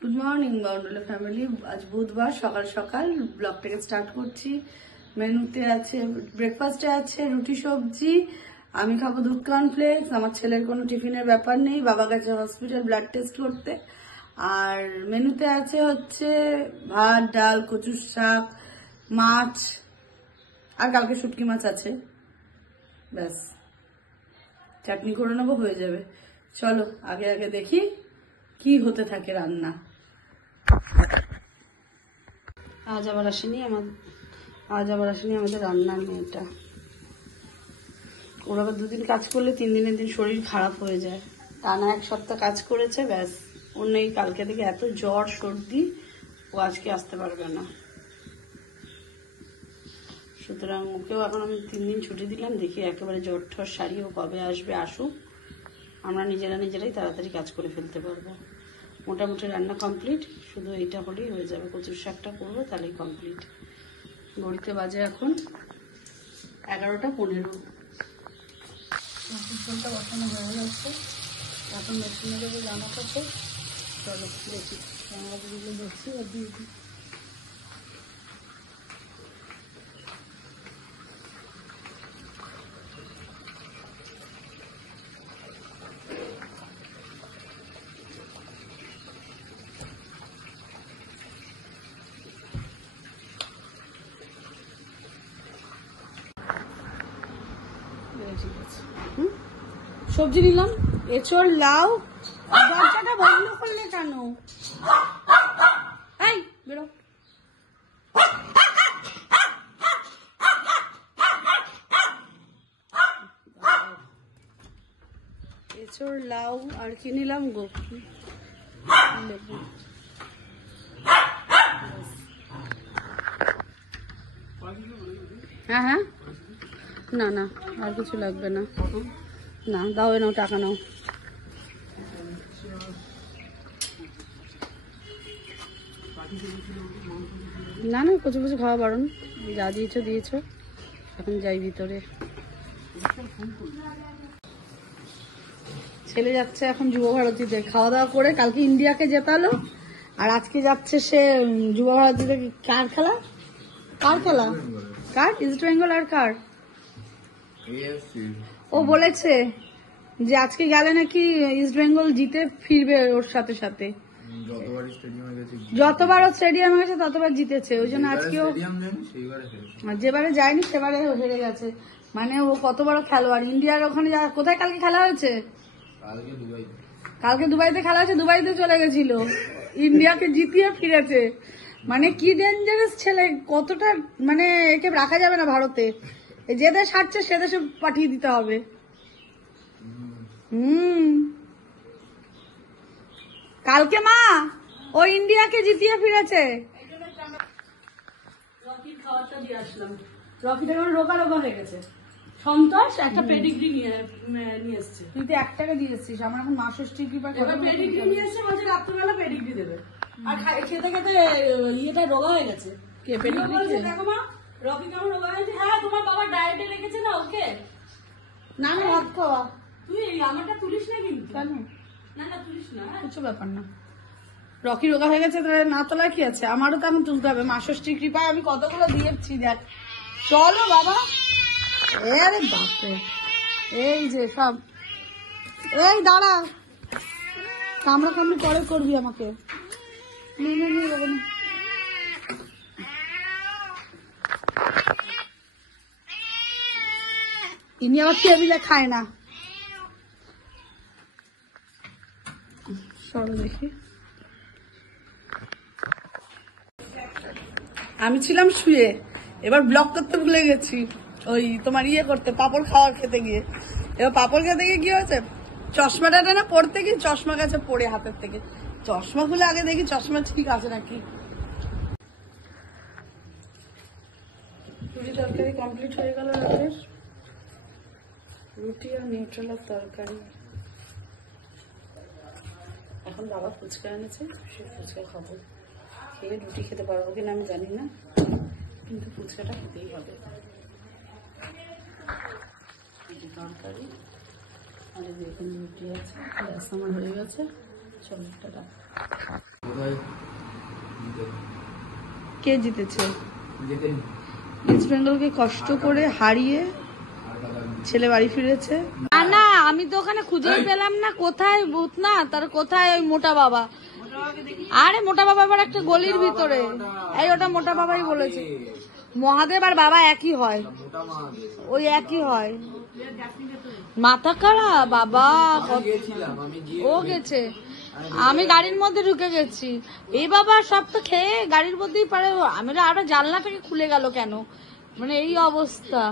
Good morning বাউন্ডুলা family. আজ বুধবার সকাল সকাল ব্লগটাকে স্টার্ট করছি। মেনুতে আছে, ব্রেকফাস্টে আছে রুটি সবজি, আমি খাবো দুধ কর্নফ্লেক্স। আমার ছেলের কোনো টিফিনের ব্যাপার নেই, বাবা গেছে হসপিটাল ব্লাড টেস্ট করতে। আর মেনুতে আছে হচ্ছে ভাত, ডাল, কচুর শাক, মাছ, আর কালকে শুটকি মাছ আছে। ব্যাস, চাটনি করে নেবো, হয়ে যাবে। চলো আগে আগে দেখি কি হতে থাকে রান্না। আজ আবার আসেনি আমাদের রান্নার মেয়েটা। ওর আবার দুদিন কাজ করলে 3 দিনের দিন শরীর খারাপ হয়ে যায়। টানা 1 সপ্তাহ কাজ করেছে, ব্যাস ওর নেই। কালকে থেকে এত জ্বর সর্দি, ও আজকে আসতে পারবে না। সুতরাং ওকেও এখন আমি 3 দিন ছুটি দিলাম। দেখি একেবারে জ্বর ঠর সারিয়ে ও কবে আসবে, আসুক, আমরা নিজেরাই তাড়াতাড়ি কাজ করে ফেলতে পারবো। মোটামুটি রান্না কমপ্লিট, শুধু এইটা হলেই হয়ে যাবে। কচুর শাকটা করবো, তাহলেই কমপ্লিট। ঘড়িতে বাজে এখন 11:15। ঝোলটা বসানো হয়ে যাচ্ছে, এখন মেশিনে দেবো জামা কাপড়। চলো দেখি জামা কাপড়গুলো দেখছি আর দিয়ে দিই। সবজি নিলাম, এঁচড়, লাউ। দরজাটা বন্ধ করলে কেন? এই বেরো। এঁচড়, লাউ, আর কি নিলাম গো, লেবু। হ্যাঁ হ্যাঁ, না না আর কিছু লাগবে না। না দাও, নাও টাকা নাও। না না, কচু কচু খাওয়া বারণ। যা দিয়েছো। এখন যাই ভিতরে। ছেলে যাচ্ছে এখন যুব ভারতীতে, খাওয়া দাওয়া করে। কালকে ইন্ডিয়াকে জেতালো, আর আজকে যাচ্ছে সে যুব ভারতীতে। কার খেলা? কার? ইস্ট বেঙ্গল। আর কার? ও বলেছে যে আজকে গেলে নাকি ইস্ট বেঙ্গল জিতে ফিরবে ওর সাথে সাথে। যতবার ও স্টেডিয়ামে গেছে ততবার জিতেছে, ওই জন্য আজকেও যেবারে যায়নি সেবারে হেরে গেছে। মানে ও কত বড় খেলোয়াড়। ইন্ডিয়ার ওখানে কোথায় কালকে খেলা হয়েছে? কালকে দুবাইতে খেলা হয়েছে, দুবাইতে চলে গেছিল, ইন্ডিয়াকে জিতিয়ে ফিরেছে। মানে কি ডেঞ্জারাস ছেলে, কতটা, মানে একে রাখা যাবে না ভারতে। যে দেশ হারছে সে দেশে পাঠিয়ে দিতে হবে। কালকে মা ও ইন্ডিয়াকে জিতিয়ে ফিরেছে। রকির খাবারটা দিয়ে আসলাম। রকিটা এখন রোগা হয়ে গেছে। সন্তোষ একটা পেডিগ্রি নিয়ে এসছে। তুই তো 1 টাকা দিয়ে এসছিস, আমার এখন মা ষষ্ঠীর কৃপা করে পেডিগ্রি নিয়ে এসছে। বলছে রাত্রিবেলা পেডিগ্রি দেবে, আর খেতে খেতে ইয়েটা রোগা হয়ে গেছে। কে পেডিগ্রি? দেখো মা, রকি কেমন রোগা হয়েছে। হ্যাঁ, তোমার বাবা ডায়েটে রেখেছে না ওকে। না না, ভাত খাওয়া। তুই আমারটা তুলিস না কিন্তু। কেন? না না তুলিস না, কিছু ব্যাপার না। রকি রোগা হয়ে গেছে, তাহলে না তোলার কি আছে? আমারও তো এখন তুলতে হবে। মা ষষ্ঠীর কৃপায় আমি কতগুলো দিয়েছি, দেখ। চলো বাবা। আরে বাপরে, এই যে সব। এই দাঁড়া, কামড়ি পরে করবি আমাকে। ইনি আবার টেবিলে খায় না। চলো দেখি। আমি ছিলাম শুয়ে, এবার ব্লগ করতে ভুলে গেছি। ওই তোমার করতে, পাপড় খাওয়ার খেতে গিয়ে। এবার পাপড় খেতে গিয়ে কি হয়েছে, চশমাটা না পড়তে গিয়ে চশমা গেছে পড়ে হাতের থেকে। চশমা খুলে আগে দেখি চশমা ঠিক আছে নাকি। রুটি তরকারি কমপ্লিট হয়ে গেল রাতের। রুটি আর নিউট্রেলার তরকারি। এখন বাবা ফুচকা এনেছে, সে ফুচকা খাবো। খেয়ে রুটি খেতে পারবো কিনা আমি জানি না, কিন্তু ফুচকাটা খেতেই হবে। তরকারি আর এখানে রুটি আছে, গ্যাস আমার হয়ে গেছে। চলো টাটা। কে জিতেছে? ইস্ট বেঙ্গলকে কষ্ট করে হারিয়ে ছেলে বাড়ি ফিরেছে। না আমি তো ওখানে খুঁজে পেলাম না, কোথায় ভূতনাথ আর কোথায় ওই মোটা বাবা। আরে মোটা বাবা আবার একটা গলির ভিতরে, এই ওটা মোটা বাবাই বলেছে। মহাদেব আর বাবা একই হয়, ওই একই হয়। মাথা খারাপ বাবা, ও গেছে, আমি গাড়ির মধ্যে ঢুকে গেছি। এই বাবা সব তো খেয়ে গাড়ির মধ্যেই পারে। আমি আরো জানলাটাকে খুলে গেল কেন, মানে এই অবস্থা।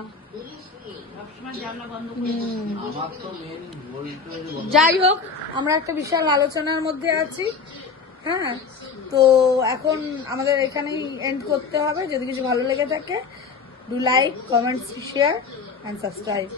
যাই হোক, আমরা একটা বিশাল আলোচনার মধ্যে আছি। হ্যাঁ, তো এখন আমাদের এখানেই এন্ড করতে হবে। যদি কিছু ভালো লেগে থাকে, do like, comment, share and subscribe.